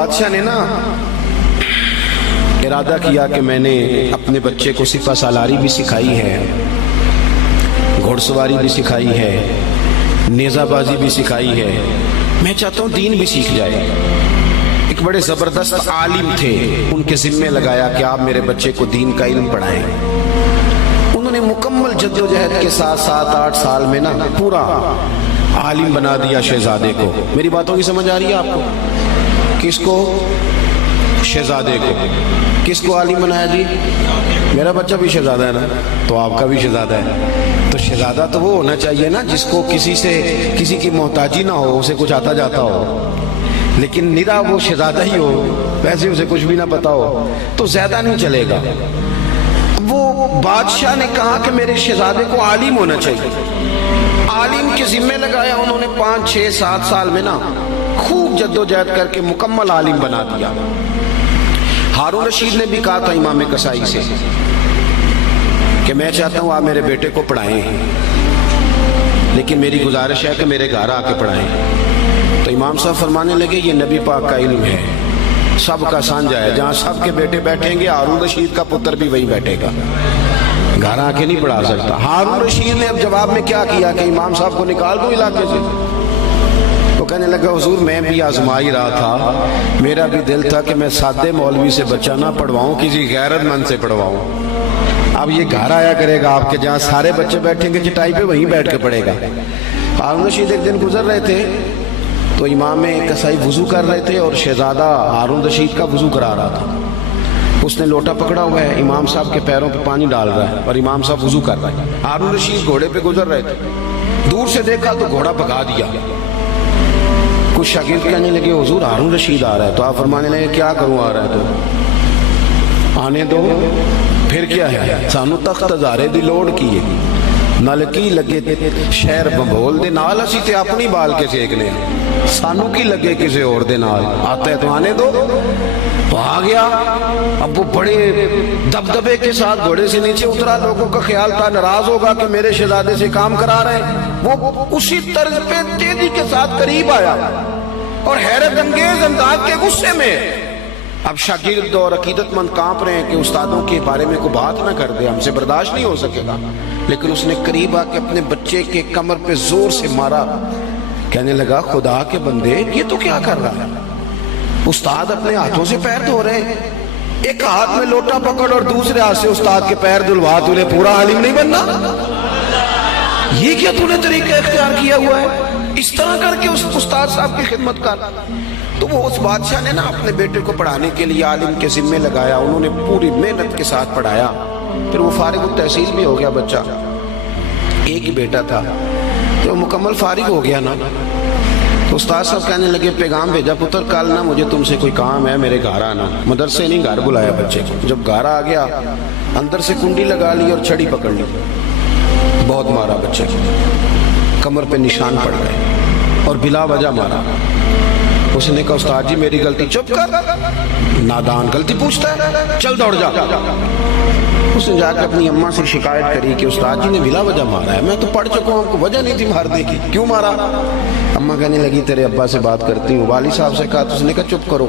بادشاہ نے نا ارادہ کیا کہ میں نے اپنے بچے کو سپہ سالاری بھی سکھائی ہے، گھوڑ سواری بھی سکھائی ہے، نیزہ بازی بھی سکھائی ہے، میں چاہتا ہوں دین بھی سیکھ جائے۔ ایک بڑے زبردست عالم تھے، ان کے ذمہ لگایا کہ آپ میرے بچے کو دین کا علم پڑھائیں۔ انہوں نے مکمل جد و جہد کے ساتھ 7-8 سال میں نا پورا عالم بنا دیا شہزادے کو۔ میری باتوں کی سمجھ آ رہی ہے آپ کو؟ کس کو؟ شہزادے کو۔ کس کو عالم بنایا جی؟ میرا بچہ بھی شہزادہ ہے نا، تو آپ کا بھی شہزادہ ہے۔ تو شہزادہ تو وہ ہونا چاہیے نا جس کو کسی کی محتاجی نہ ہو، اسے کچھ آتا جاتا ہو، لیکن نرا وہ شہزادہ ہی ہو، ویسے اسے کچھ بھی نہ پتا ہو تو زیادہ نہیں چلے گا۔ وہ بادشاہ نے کہا کہ میرے شہزادے کو عالم ہونا چاہیے، عالم کے ذمہ لگایا۔ انہوں نے 5-6-7 سال میں نا خوب جد و جہد کر کے مکمل عالم بنا دیا۔ ہارون رشید نے بھی کہا تھا امام کسائی سے کہ میں چاہتا ہوں آپ میرے بیٹے کو پڑھائیں، لیکن میری گزارش ہے کہ میرے گھر آ کے پڑھائیں۔ تو امام صاحب فرمانے لگے یہ نبی پاک کا علم ہے، سب کا سانجا ہے، جہاں سب کے بیٹے بیٹھیں گے ہارون رشید کا پتر بھی وہی بیٹھے گا، گھر آ کے نہیں پڑھا سکتا۔ ہارون رشید نے اب جواب میں کیا کیا کہ امام صاحب کو نکال دو علاقے سے۔ وہ کہنے لگا حضور میں بھی آزما ہی رہا تھا، میرا بھی دل تھا کہ میں سادے مولوی سے بچہ نہ پڑھواؤں، کسی غیرت مند سے پڑھواؤں۔ اب یہ گھر آیا کرے گا آپ کے، جہاں سارے بچے بیٹھیں گے چٹائی پہ وہیں بیٹھ کے پڑھے گا۔ ہارون رشید ایک دن گزر رہے تھے تو امام کسائی وضو کر رہے تھے اور شہزادہ ہارون رشید کا وضو کرا رہا تھا۔ اس نے لوٹا پکڑا ہوا ہے، امام صاحب کے پیروں پہ پانی ڈال رہا ہے اور امام صاحب وضو کر رہے ہیں۔ ہارون رشید گھوڑے پہ گزر رہے تھے، دور سے دیکھا تو گھوڑا بھگا دیا۔ کچھ شاگرد کہنے لگے حضور ہارون رشید آ رہا ہے، تو آپ فرمانے لگے کیا کروں آ رہا ہے تو آنے دو، پھر کیا ہے، سانو تخت ہزارے دی لوڑ کی ہے، نل کی لگے شہر بمبول دے نال، اسی تے اپنی بال کے سیکنے، سانو کی لگے کسی اور دے نال، آتا ہے تو آنے دو۔ تو آ گیا۔ اب وہ بڑے دبدبے کے ساتھ گھوڑے سے نیچے اترا، لوگوں کا خیال تھا ناراض ہوگا کہ میرے شہزادے سے کام کرا رہے ہیں۔ وہ اسی طرز پہ تیزی کے ساتھ قریب آیا اور حیرت انگیز انداز کے غصے میں۔ اب شاگرد اور عقیدت مند کانپ رہے ہیں کہ استادوں کے بارے میں کوئی بات نہ کر دے، ہم سے برداشت نہیں ہو سکے گا، لیکن اس نے قریب آ کے اپنے بچے کے کمر پہ زور سے مارا۔ کہنے لگا خدا کے بندے یہ تو کیا کر رہا ہے؟ استاد اپنے ہاتھوں سے پیر دھو رہے ہیں، ایک ہاتھ میں لوٹا پکڑ اور دوسرے ہاتھ سے استاد کے پیر دھلوا، تو نے پورا عالم نہیں بننا؟ یہ کیا تو نے طریقہ اختیار کیا ہوا ہے؟ اس طرح کر کے اس استاد صاحب کی خدمت کر۔ تو وہ اس بادشاہ نے نا اپنے بیٹے کو پڑھانے کے لیے عالم کے ذمے لگایا، انہوں نے پوری محنت کے ساتھ پڑھایا۔ پھر وہ فارغ التحصیل بھی ہو گیا بچہ، ایک ہی بیٹا تھا، تو مکمل فارغ ہو گیا نا۔ تو استاد صاحب کہنے لگے پیغام بھیجا پتر کل نا مجھے تم سے کوئی کام ہے، میرے گھر آنا۔ مدرسے نہیں گھر بلایا بچے کو۔ جب گھر آ گیا اندر سے کنڈی لگا لی اور چھڑی پکڑ لی، بہت مارا بچے کو، کمر پہ نشان پڑ گئے اور بلا وجہ مارا۔ اس نے کہا استاد جی میری غلطی۔ چپ کر، نادان، غلطی پوچھتا ہے، چل دوڑ جا۔ اس نے جا کے اپنی اماں سے شکایت کری کہ استاد جی نے بلا وجہ مارا ہے، میں تو پڑھ چکا ہوں، آپ کو وجہ نہیں تھی مارنے کی، کیوں مارا؟ اماں کہنے لگی تیرے ابا سے بات کرتی ہوں۔ والد صاحب سے کہا تو اس نے کہا چپ کرو،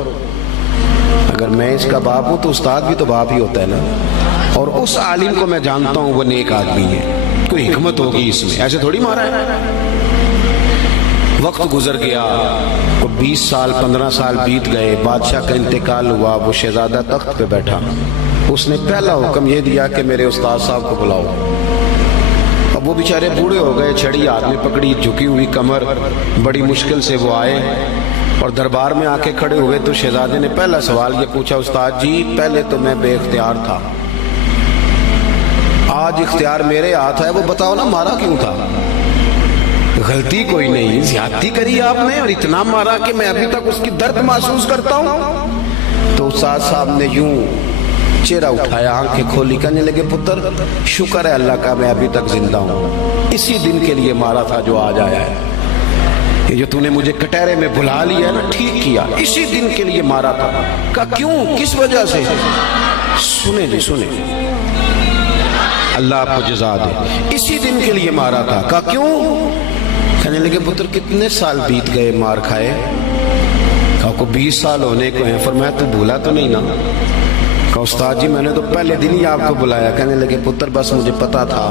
اگر میں اس کا باپ ہوں تو استاد بھی تو باپ ہی ہوتا ہے نا، اور اس عالم کو میں جانتا ہوں وہ نیک آدمی ہے، کوئی حکمت ہوگی اس میں، ایسے تھوڑی مارا ہے۔ وقت گزر گیا، 20 سال 15 سال بیت گئے، بادشاہ کا انتقال ہوا، وہ شہزادہ تخت پہ بیٹھا۔ اس نے پہلا حکم یہ دیا کہ میرے استاد صاحب کو بلاؤ۔ اب وہ بیچارے بوڑھے ہو گئے، چھڑی ہاتھ میں پکڑی، جھکی ہوئی کمر، بڑی مشکل سے وہ آئے اور دربار میں آ کے کھڑے ہوئے۔ تو شہزادے نے پہلا سوال یہ پوچھا استاد جی پہلے تو میں بے اختیار تھا، آج اختیار میرے ہاتھ ہے، وہ بتاؤ نا مارا کیوں تھا؟ غلطی کوئی نہیں، زیادتی کری آپ نے اور اتنا مارا کہ میں ابھی تک اس کی درد محسوس کرتا ہوں۔ تو استاد صاحب نے یوں چہرہ اٹھایا، آنکھیں کھولی، کہنے لگے پتر شکر ہے اللہ کا میں ابھی تک زندہ ہوں، اسی دن کے لیے مارا تھا جو آج آیا ہے، یہ جو تو نے مجھے کٹہرے میں بلا لیا ہے نا، ٹھیک کیا، اسی دن کے لیے مارا تھا۔ کہا کیوں، کس وجہ سے؟ سنیں جی سنیں، اللہ آپ کو جزا دے، اسی دن کے لیے مارا تھا۔ کہا کیوں؟ کہنے لگے پتر کتنے سال بیت گئے مار کھائے؟ کہا کو 20 سال ہونے کو ہیں، فرمایا تو بھولا تو نہیں نا؟ کہا استاد جی میں نے تو پہلے دن ہی آپ کو بلایا. کہنے لگے پتر بس مجھے پتا تھا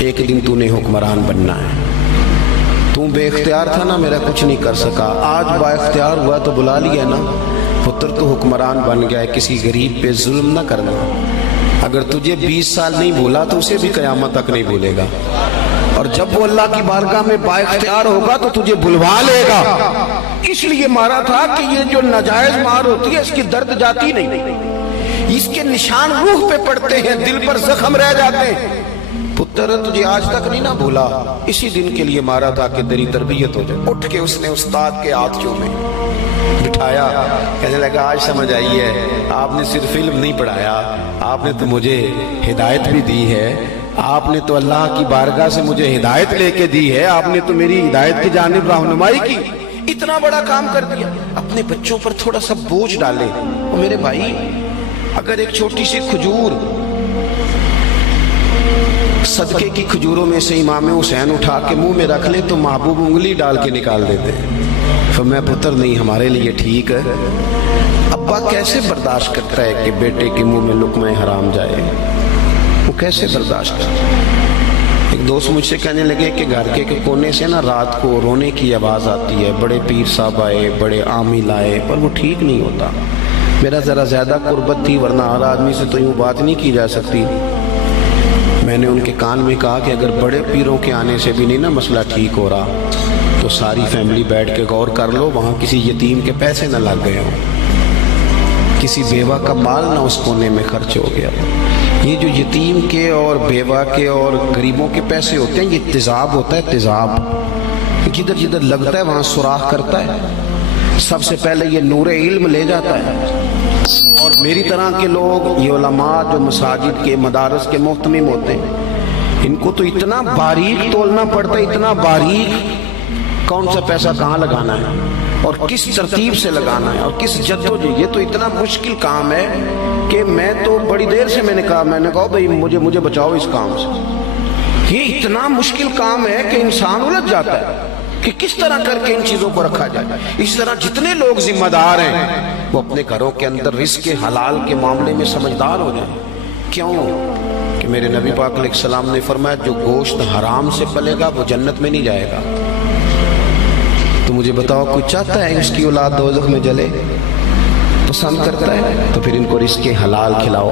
ایک دن تو نے حکمران بننا ہے. تو بے اختیار تھا نا، میرا کچھ نہیں کر سکا. آج با اختیار ہوا تو بلا لیا نا. پتر تو حکمران بن گیا ہے، کسی غریب پہ ظلم نہ کرنا. اگر تجھے 20 سال نہیں بھولا تو اسے بھی قیامت تک نہیں بھولے گا. اور جب وہ اللہ کی بارگاہ میں با اختیار ہوگا تو تجھے بلوا لے گا. اس لیے مارا تھا کہ یہ جو ناجائز مار ہوتی ہے اس کی درد جاتی نہیں، اس کے نشان روح پہ پڑتے ہیں، دل پر زخم رہ جاتے ہیں. پتر تجھے آج تک نہیں نہ بھولا، اسی دن کے لیے مارا تھا کہ تیری تربیت ہو جائے. اٹھ کے اس نے استاد کے ہاتھ چومے، بٹھایا. کہنے لگا آج سمجھ آئی ہے، آپ نے صرف علم نہیں پڑھایا، آپ نے تو مجھے ہدایت بھی دی ہے. آپ نے تو اللہ کی بارگاہ سے مجھے ہدایت لے کے دی ہے، آپ نے تو میری ہدایت کی جانب رہنمائی کی. اتنا بڑا کام کر دیا. اپنے بچوں پر تھوڑا سا بوجھ ڈالے. اور میرے بھائی اگر ایک چھوٹی سی کھجور، صدقے کی کھجوروں میں سے امام حسین اٹھا کے منہ میں رکھ لے تو محبوب انگلی ڈال کے نکال دیتے ہیں. فرمایا پتر نہیں، ہمارے لیے ٹھیک ہے. ابا کیسے برداشت کرتا ہے کہ بیٹے کے منہ میں لقمہ حرام جائے؟ وہ کیسے برداشت کرتا ہے؟ ایک دوست مجھ سے کہنے لگے کہ گھر کے کونے سے نا رات کو رونے کی آواز آتی ہے، بڑے پیر صاحب آئے، بڑے عامل آئے، پر وہ ٹھیک نہیں ہوتا. میرا ذرا زیادہ قربت تھی، ورنہ ہر آدمی سے تو یوں بات نہیں کی جا سکتی. میں نے ان کے کان میں کہا کہ اگر بڑے پیروں کے آنے سے بھی نہیں نا مسئلہ ٹھیک ہو رہا تو ساری فیملی بیٹھ کے غور کر لو، وہاں کسی یتیم کے پیسے نہ لگ گئے ہوں، کسی بیوہ کا مال نہ اس کونے میں خرچ ہو گیا. یہ جو یتیم کے اور بیوہ کے اور غریبوں کے پیسے ہوتے ہیں، یہ تیزاب ہوتا ہے. تیزاب جدھر جدھر لگتا ہے وہاں سوراخ کرتا ہے. سب سے پہلے یہ نور علم لے جاتا ہے. اور میری طرح کے لوگ، یہ علماء جو مساجد کے مدارس کے محتمم ہوتے ہیں، ان کو تو اتنا باریک تولنا پڑتا ہے، اتنا باریک، کون سا پیسہ کہاں لگانا ہے اور کس ترتیب سے لگانا ہے اور کس جدوجہد. یہ تو اتنا مشکل کام ہے کہ میں تو بڑی دیر سے میں نے کہا بھائی مجھے بچاؤ اس کام سے. یہ اتنا مشکل کام ہے کہ انسان الجھ جاتا ہے کہ کس طرح کر کے ان چیزوں کو رکھا جائے. اس طرح جتنے لوگ ذمہ دار ہیں وہ اپنے گھروں کے اندر رزق حلال کے معاملے میں سمجھدار ہو جائیں. کیوں کہ میرے نبی پاک علیہ السلام نے فرمایا جو گوشت حرام سے پلے گا وہ جنت میں نہیں جائے گا. تو مجھے بتاؤ کوئی چاہتا ہے اس کی اولاد دوزخ میں جلے؟ پسند کرتا ہے؟ تو پھر ان کو رزق حلال کھلاؤ.